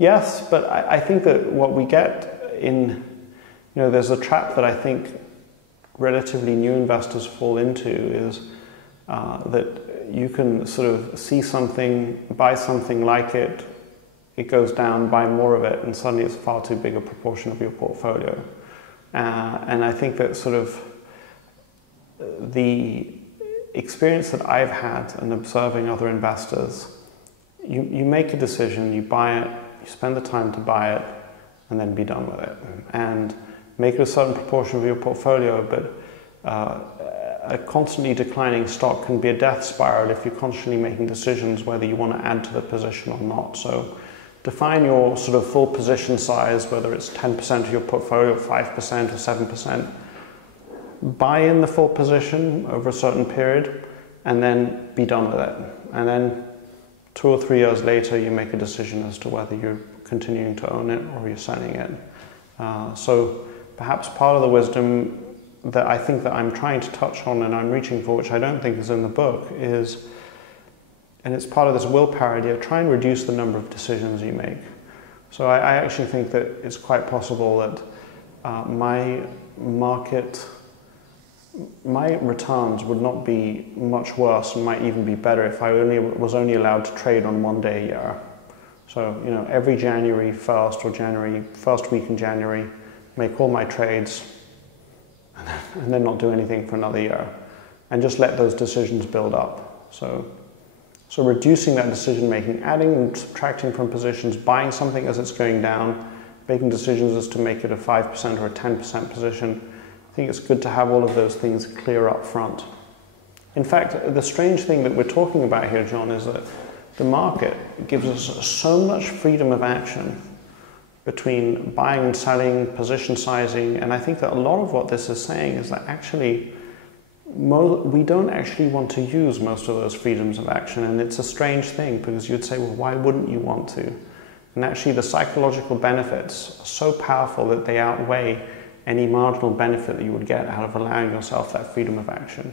Yes, but I think that what we get there's a trap that I think relatively new investors fall into is that you can sort of see something, buy something like it, it goes down, buy more of it, and suddenly it's far too big a proportion of your portfolio. And I think that sort of the experience that I've had in observing other investors, you make a decision, you buy it, you spend the time to buy it, and then be done with it. And make it a certain proportion of your portfolio, but a constantly declining stock can be a death spiral if you're constantly making decisions whether you want to add to the position or not. So define your sort of full position size, whether it's 10% of your portfolio, 5% or 7%. Buy in the full position over a certain period and then be done with it. And then 2 or 3 years later, you make a decision as to whether you're continuing to own it or you're selling it. So perhaps part of the wisdom that I think that I'm trying to touch on and I'm reaching for, which I don't think is in the book, is, and it's part of this willpower idea, try and reduce the number of decisions you make. So I actually think that it's quite possible that my returns would not be much worse and might even be better if I was only allowed to trade on 1 day a year. So, every January 1st or first week in January, make all my trades and then not do anything for another year and just let those decisions build up. So reducing that decision making, adding and subtracting from positions, buying something as it's going down, making decisions as to make it a 5% or a 10% position. I think it's good to have all of those things clear up front. In fact, the strange thing that we're talking about here, John, is that the market gives us so much freedom of action between buying and selling, position sizing, and I think that a lot of what this is saying is that actually we don't actually want to use most of those freedoms of action, and it's a strange thing because you'd say, well, why wouldn't you want to? And actually the psychological benefits are so powerful that they outweigh any marginal benefit that you would get out of allowing yourself that freedom of action.